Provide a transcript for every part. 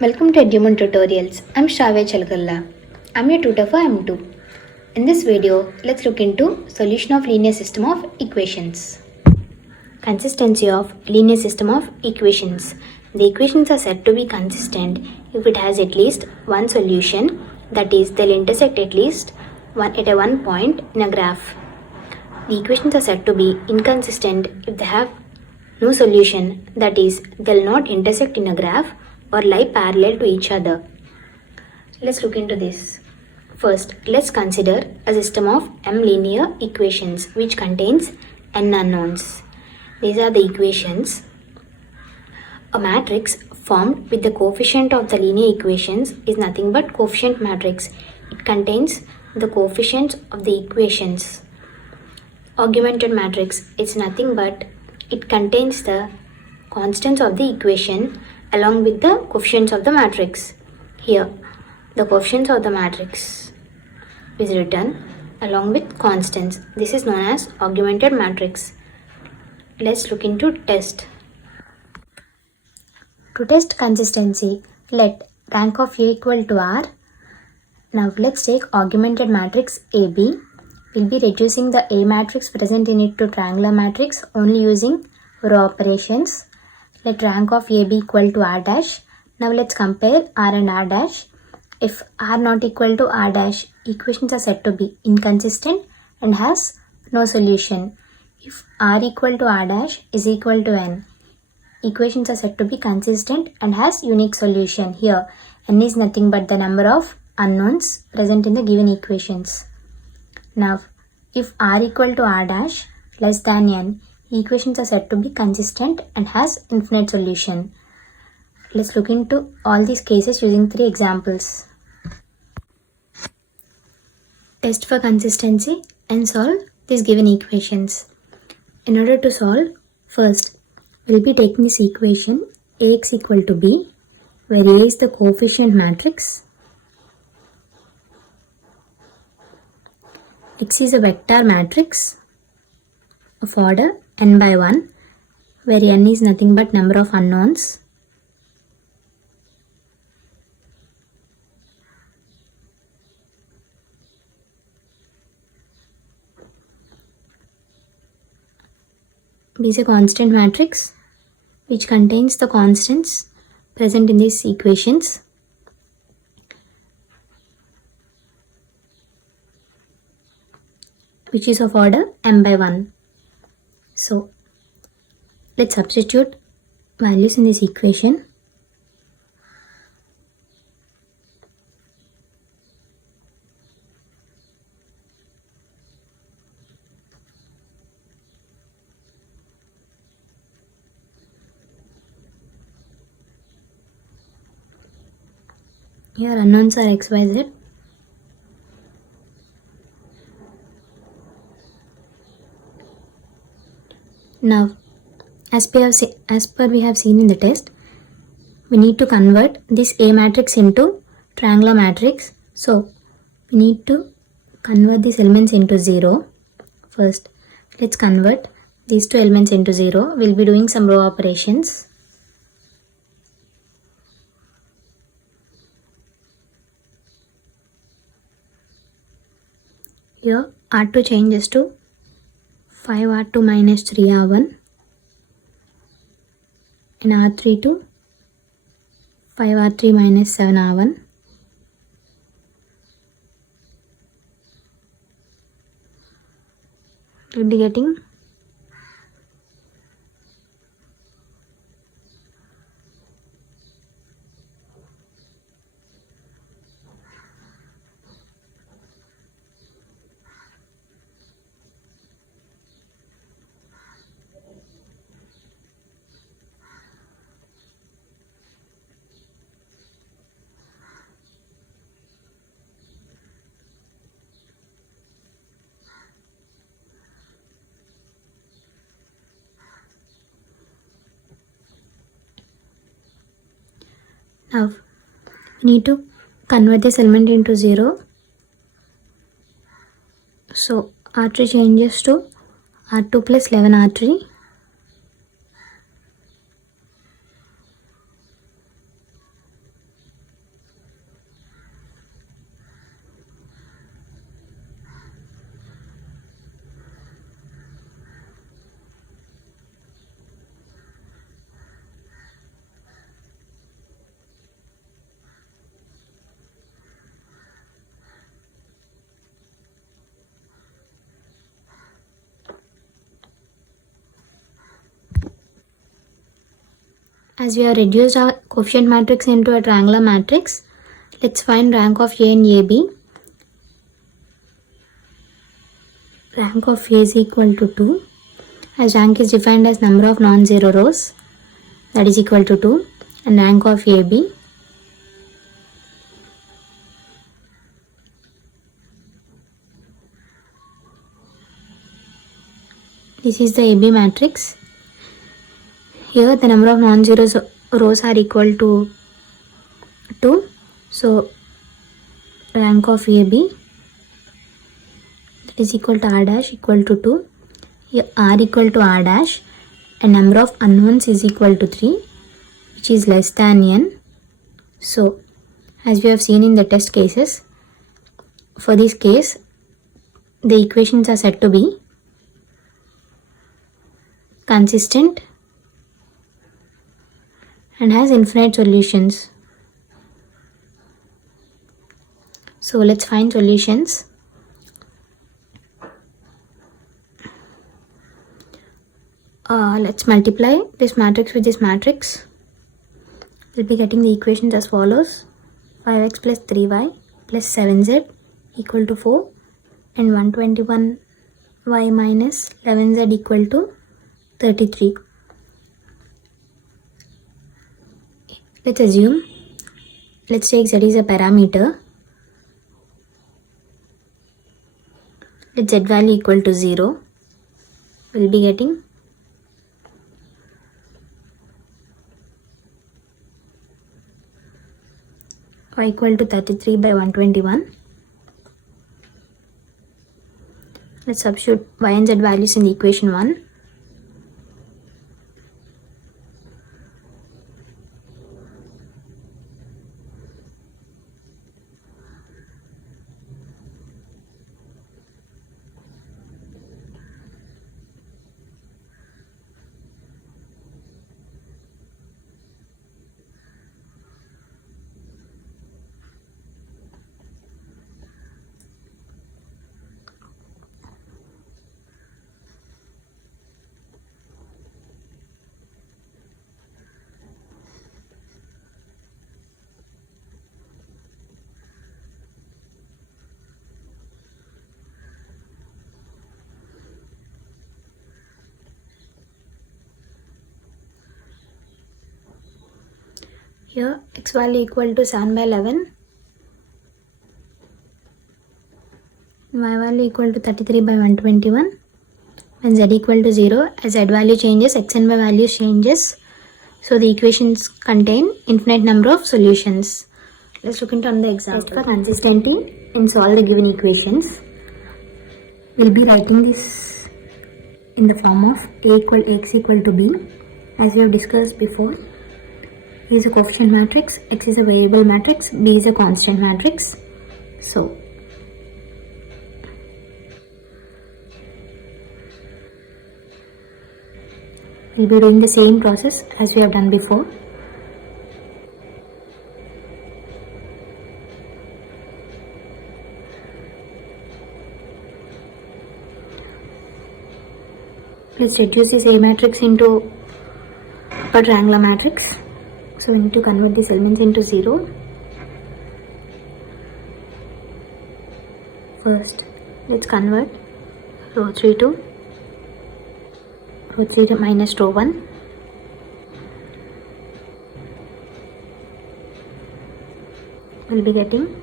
Welcome to EduMoon Tutorials. I'm Sravya. I'm your tutor for M2. In this video, let's look into solution of linear system of equations. Consistency of linear system of equations. The equations are said to be consistent if it has at least one solution, that is, they'll intersect at least at one point in a graph. The equations are said to be inconsistent if they have no solution, that is, they'll not intersect in a graph or lie parallel to each other. Let's look into this. First, let's consider a system of m linear equations which contains n unknowns. These are the equations. A matrix formed with the coefficient of the linear equations is nothing but coefficient matrix. It contains the coefficients of the equations. Augmented matrix is nothing but it contains the constants of the equation along with the coefficients of the matrix. Here, the coefficients of the matrix is written along with constants. This is known as augmented matrix. Let's look into test. To test consistency, let rank of A equal to R. Now let's take augmented matrix AB. We'll be reducing the A matrix present in it to triangular matrix only using row operations. Let rank of AB equal to R dash. Now let's compare R and R dash. If R not equal to R dash, equations are said to be inconsistent and has no solution. If R equal to R dash is equal to N, equations are said to be consistent and has unique solution. Here, N is nothing but the number of unknowns present in the given equations. Now, if R equal to R dash less than N, equations are said to be consistent and has infinite solution. Let's look into all these cases using 3 examples. Test for consistency and solve these given equations. In order to solve, first we'll be taking this equation Ax equal to B, where A is the coefficient matrix, X is a vector matrix of order n by 1, where n is nothing but number of unknowns. B is a constant matrix which contains the constants present in these equations. Which is of order m by 1. So, let's substitute values in this equation. Here unknowns are x, y, z. Now, as per we have seen in the test, we need to convert this A matrix into triangular matrix. So, we need to convert these elements into 0. First, let's convert these 2 elements into 0. We'll be doing some row operations. Here, R2 changes to 5R2 minus 3R1 and R3 to 5R3 minus 7R1. We'll be getting now we need to convert this element into 0. So R3 changes to R2 plus 11R3. As we have reduced our coefficient matrix into a triangular matrix, let's find rank of A and AB. Rank of A is equal to 2, as rank is defined as number of non-zero rows, that is equal to 2, and rank of AB this is the AB matrix. Here the number of non-zero rows are equal to 2, so rank of AB that is equal to R dash equal to 2. Here R equal to R dash and number of unknowns is equal to 3, which is less than n. So as we have seen in the test cases, for this case the equations are said to be consistent and has infinite solutions. So let's find solutions. Let's multiply this matrix with this matrix. We'll be getting the equations as follows: 5x plus 3y plus 7z equal to 4 and 121y minus 11z equal to 33. Let's assume, let's take z is a parameter. Let z value equal to 0. We'll be getting y equal to 33 by 121. Let's substitute y and z values in the equation 1. Here x value equal to 7 by 11, y value equal to 33 by 121, and z equal to 0. As z value changes, x and y values changes. So the equations contain infinite number of solutions. Let's look into another example. Test for consistency and solve the given equations. We'll be writing this in the form of a equal x equal to b, as we have discussed before. A is a coefficient matrix, x is a variable matrix, b is a constant matrix. So we'll be doing the same process as we have done before. Let's reduce this A matrix into a triangular matrix. So we need to convert these elements into 0. First, let's convert row 3 to minus row 1. We'll be getting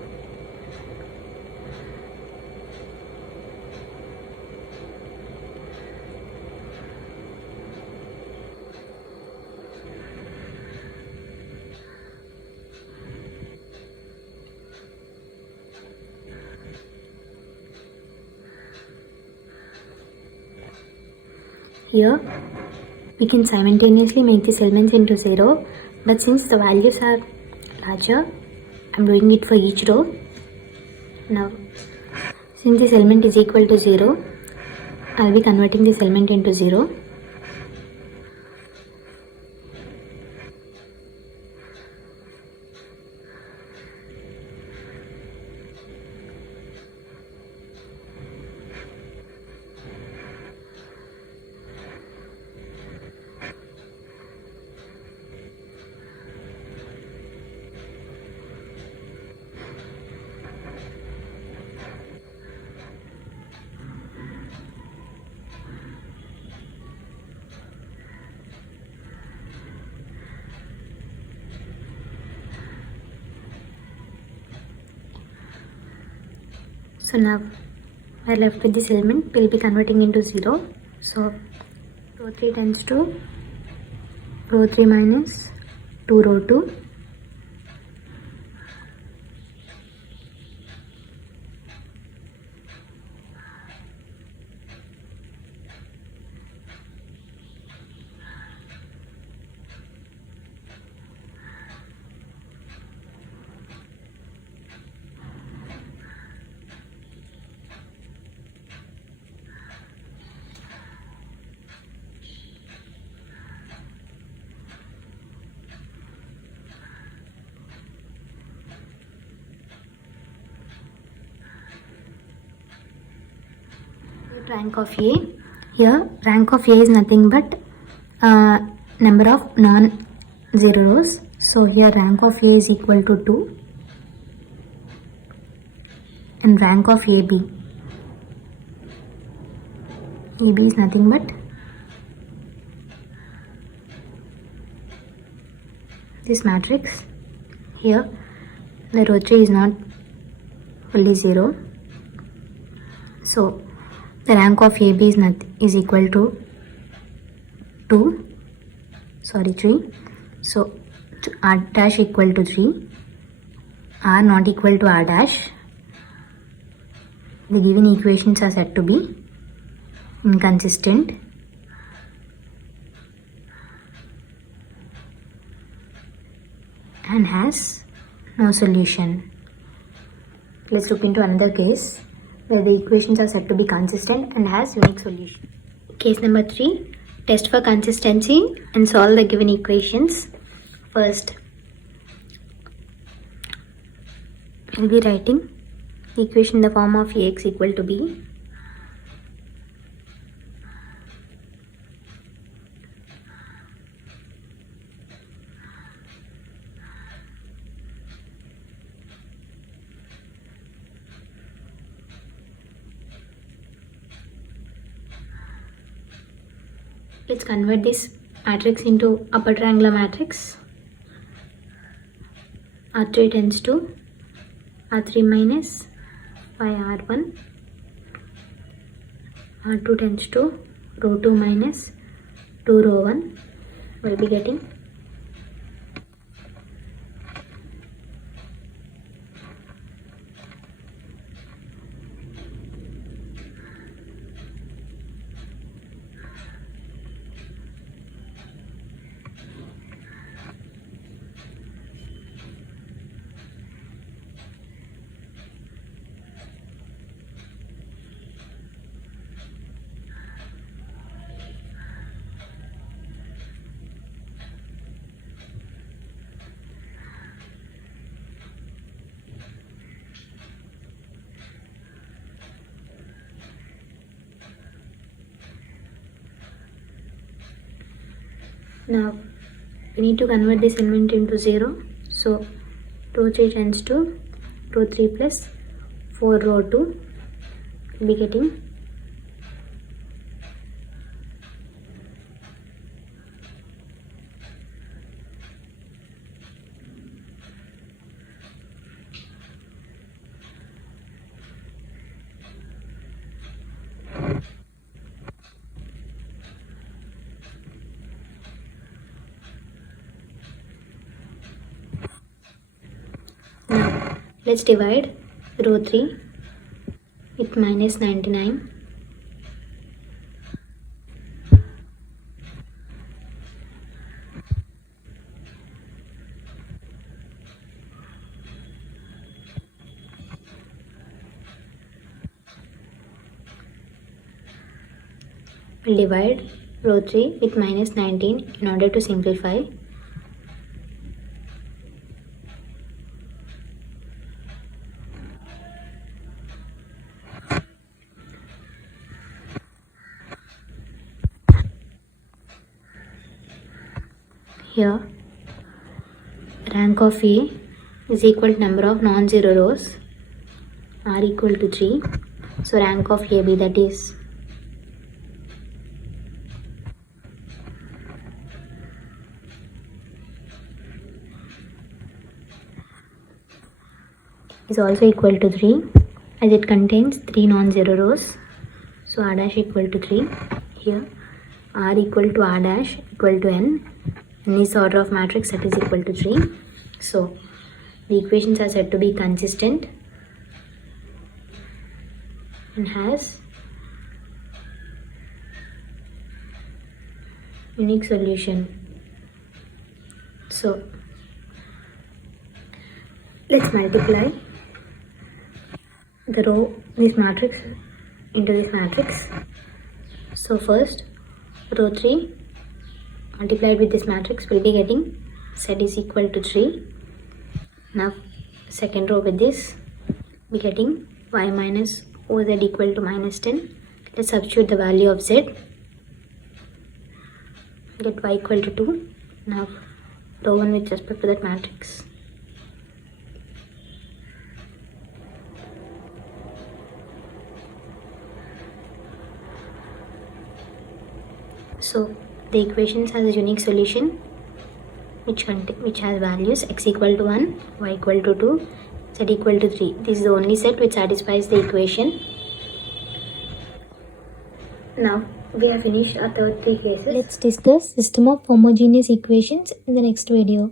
here we can simultaneously make these elements into 0, but since the values are larger, I'm doing it for each row. Now since this element is equal to 0, I'll be converting this element into 0. So now we are left with this element. We'll be converting into 0. So row 3 tends to row 3 minus 2 row 2. Rank of A. Here rank of A is nothing but number of non-zero rows. So here rank of A is equal to 2 and rank of AB is nothing but this matrix. Here the row 3 is not fully 0, so the rank of AB is equal to 3. So R dash equal to 3, R not equal to R dash. The given equations are said to be inconsistent and has no solution. Let's look into another case where the equations are said to be consistent and has unique solution. Case number 3. Test for consistency and solve the given equations. First, we'll be writing the equation in the form of Ax equal to B. Let's convert this matrix into upper triangular matrix. R3 tends to R3 minus 5R1. R2 tends to row 2 minus 2 row 1. We'll be getting now we need to convert this element into 0. So row 3 tends to row 3 plus 4 row 2. We'll be getting now let's divide row 3 with minus 99. We'll divide row 3 with minus 19 in order to simplify. Here rank of A is equal to number of non-zero rows, R equal to 3. So rank of AB, that is also equal to 3, as it contains 3 non-zero rows. So r dash equal to 3 here, r equal to r dash equal to n is order of matrix that is equal to 3. So the equations are said to be consistent and has unique solution. So let's multiply the row, this matrix, into this matrix. So first, row 3 multiplied with this matrix will be getting z is equal to 3. Now second row with this be getting y minus oz equal to minus 10. Let's substitute the value of z, get y equal to 2. Now row 1 with respect to that matrix. So the equations has a unique solution which has values x equal to 1, y equal to 2, z equal to 3. This is the only set which satisfies the equation. Now we have finished our third 3 cases. Let's discuss system of homogeneous equations in the next video.